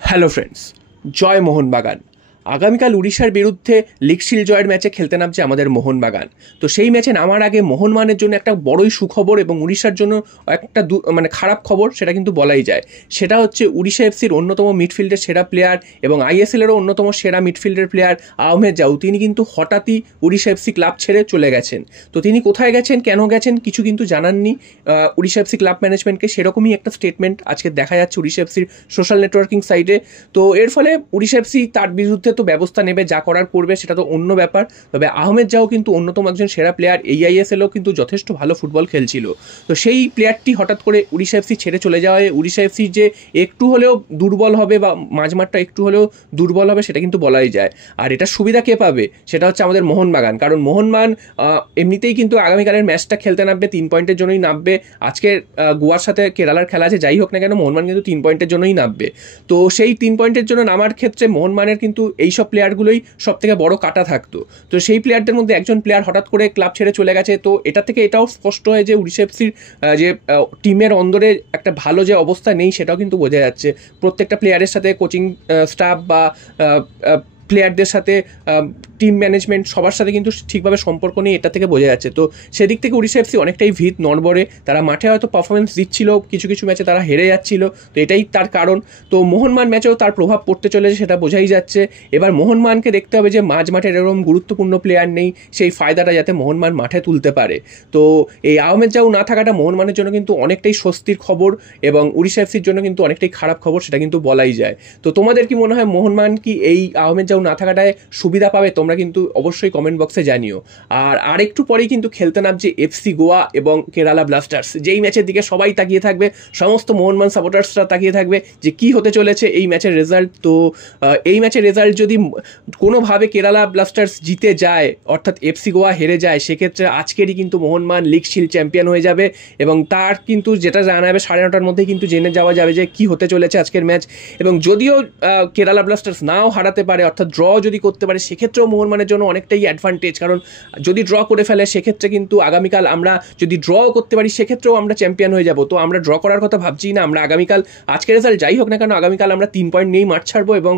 Hello friends, জয় মোহনবাগান। আগামীকাল উড়িষ্যার বিরুদ্ধে লিগ শিল্ড জয়ের ম্যাচে খেলতে নামছে আমাদের মোহনবাগান। তো সেই ম্যাচে নামার আগে মোহনবাগানের জন্য একটা বড়ই সুখবর এবং উড়িষ্যার জন্য একটা খারাপ খবর, সেটা কিন্তু বলাই যায়। সেটা হচ্ছে উড়িষ্যা এফসির অন্যতম মিডফিল্ডের সেরা প্লেয়ার এবং আইএসএলেরও অন্যতম সেরা মিডফিল্ডের প্লেয়ার আহমেদ জাউ, তিনি কিন্তু হঠাৎই উড়িষ্যা এফসি ক্লাব ছেড়ে চলে গেছেন। তো তিনি কোথায় গেছেন, কেন গেছেন, কিছু কিন্তু জানাননি উড়িষ্যা এফসি ক্লাব ম্যানেজমেন্টকে। সেরকমই একটা স্টেটমেন্ট আজকে দেখা যাচ্ছে উড়িষ্যা এফসির সোশ্যাল নেটওয়ার্কিং সাইটে। তো এর ফলে উড়িষ্যা এফসি তার বিরুদ্ধে তো ব্যবস্থা নেবে, যা করার করবে, সেটা তো অন্য ব্যাপার। তবে আহমেদ জাও কিন্তু অন্যতম একজন সেরা প্লেয়ার, এই আইএসএলও কিন্তু যথেষ্ট ভালো ফুটবল খেলছিল। তো সেই প্লেয়ারটি হঠাৎ করে উড়িষ্যা এফসি ছেড়ে চলে যাওয়ায় উড়িষ্যা এফসি যে একটু হলেও দুর্বল হবে বা মাঝমাঠটা একটু হলেও দুর্বল হবে, সেটা কিন্তু বলাই যায়। আর এটা সুবিধা কে পাবে, সেটা হচ্ছে আমাদের মোহনবাগান। কারণ মোহনবাগান এমনিতেই কিন্তু আগামীকালের ম্যাচটা খেলতে নামবে 3 পয়েন্টের জন্যই নামবে। আজকে গোয়ার সাথে কেরালার খেলা আছে, যাই হোক না কেন মোহনবাগান কিন্তু 3 পয়েন্টের জন্যই নামবে। তো সেই 3 পয়েন্টের জন্য নামার ক্ষেত্রে মোহনবাগানের কিন্তু এইসব প্লেয়ারগুলোই সব থেকে বড় কাটা থাকতো। তো সেই প্লেয়ারদের মধ্যে একজন প্লেয়ার হঠাৎ করে ক্লাব ছেড়ে চলে গেছে। তো এটা থেকে এটাও স্পষ্ট হয় যে উড়িষ্যা এফসির যে টিমের অন্দরে একটা ভালো যে অবস্থা নেই, সেটাও কিন্তু বোঝা যাচ্ছে। প্রত্যেকটা প্লেয়ারের সাথে কোচিং স্টাফ বা প্লেয়ারদের সাথে টিম ম্যানেজমেন্ট সবার সাথে কিন্তু ঠিকভাবে সম্পর্ক নেই, এটা থেকে বোঝা যাচ্ছে। তো সেদিক থেকে উড়িষ্যা এফসি অনেকটাই ভিত নড়বড়ে। তারা মাঠে হয়তো পারফরমেন্স দিচ্ছিল, কিছু কিছু ম্যাচে তারা হেরে যাচ্ছিল, তো এটাই তার কারণ। তো মোহনবাগান ম্যাচেও তার প্রভাব পড়তে চলেছে, সেটা বোঝাই যাচ্ছে। এবার মোহনবাগানকে দেখতে হবে যে মাঝ মাঠের এরকম গুরুত্বপূর্ণ প্লেয়ার নেই, সেই ফায়দাটা যাতে মোহনবাগান মাঠে তুলতে পারে। তো এই আহমেদ জাউ না থাকাটা মোহনবাগানের জন্য কিন্তু অনেকটাই স্বস্তির খবর এবং উড়িষ্যা এফসির জন্য কিন্তু অনেকটাই খারাপ খবর, সেটা কিন্তু বলাই যায়। তো তোমাদের কি মনে হয়, মোহনবাগান কি এই আহমেদ জাউ না থাকাটায় সুবিধা পাবে? তোমরা কিন্তু অবশ্যই কমেন্ট বক্সে জানিও। আর আরেকটু পরেই কিন্তু খেলতে নামছে এফসি গোয়া এবং কেরালা ব্লাস্টার্স, যেই ম্যাচের দিকে সবাই তাকিয়ে থাকবে, সমস্ত মোহনবাগান সাপোর্টার্সরা তাকিয়ে থাকবে যে কি হতে চলেছে এই ম্যাচের রেজাল্ট। তো এই ম্যাচের রেজাল্ট যদি কোনোভাবে কেরালা ব্লাস্টার্স জিতে যায়, অর্থাৎ এফসি গোয়া হেরে যায়, সেক্ষেত্রে আজকেরই কিন্তু মোহনবাগান লিগ শিল্ড চ্যাম্পিয়ন হয়ে যাবে এবং তার কিন্তু যেটা জানা যাবে 9:30টার মধ্যেই কিন্তু জেনে যাওয়া যাবে যে কি হতে চলেছে আজকের ম্যাচ। এবং যদিও কেরালা ব্লাস্টার্স নাও হারাতে পারে, অর্থাৎ ড্র যদি করতে পারে, সেক্ষেত্রেও মোহনবাগানের জন্য অনেকটাই অ্যাডভান্টেজ। কারণ যদি ড্র করে ফেলে, সেক্ষেত্রে কিন্তু আগামীকাল আমরা যদি ড্র করতে পারি, সেক্ষেত্রেও আমরা চ্যাম্পিয়ন হয়ে যাব। তো আমরা ড্র করার কথা ভাবছি না, আমরা আগামীকাল আজকের রেজাল্ট যাই হোক না কেন আগামীকাল আমরা 3 পয়েন্ট নিয়েই মাঠ ছাড়বো এবং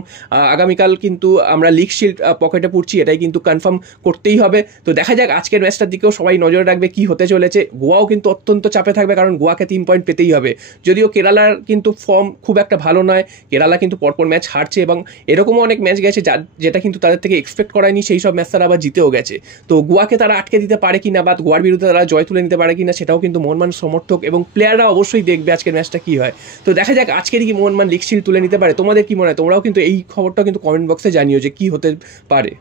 আগামীকাল কিন্তু আমরা লিগ শিল্ড পকেটে পড়ছি, এটাই কিন্তু কনফার্ম করতেই হবে। তো দেখা যাক, আজকের ম্যাচটার দিকেও সবাই নজর রাখবে কি হতে চলেছে। গোয়াও কিন্তু অত্যন্ত চাপে থাকবে, কারণ গোয়াকে 3 পয়েন্ট পেতেই হবে। যদিও কেরালার কিন্তু ফর্ম খুব একটা ভালো নয়, কেরালা কিন্তু পরপর ম্যাচ হারছে এবং এরকমও অনেক ম্যাচ গেছে যেটা কিন্তু তাদের থেকে এক্সপেক্ট করায়নি, সেই সব ম্যাচ তারা আবার জিতেও গেছে। তো গোয়াকে তারা আটকে দিতে পারে কিনা বা গোয়ার বিরুদ্ধে তারা জয় তুলে নিতে পারে কিনা, সেটাও কিন্তু মোহনবাগান সমর্থক এবং প্লেয়াররা অবশ্যই দেখবে আজকের ম্যাচটা কি হয়। তো দেখা যাক আজকেরই কি মোহনবাগান লিগ শিল্ড তুলে নিতে পারে। তোমাদের কি মনে হয়? তোমরাও কিন্তু এই খবরটাও কিন্তু কমেন্ট বক্সে জানিও যে কি হতে পারে।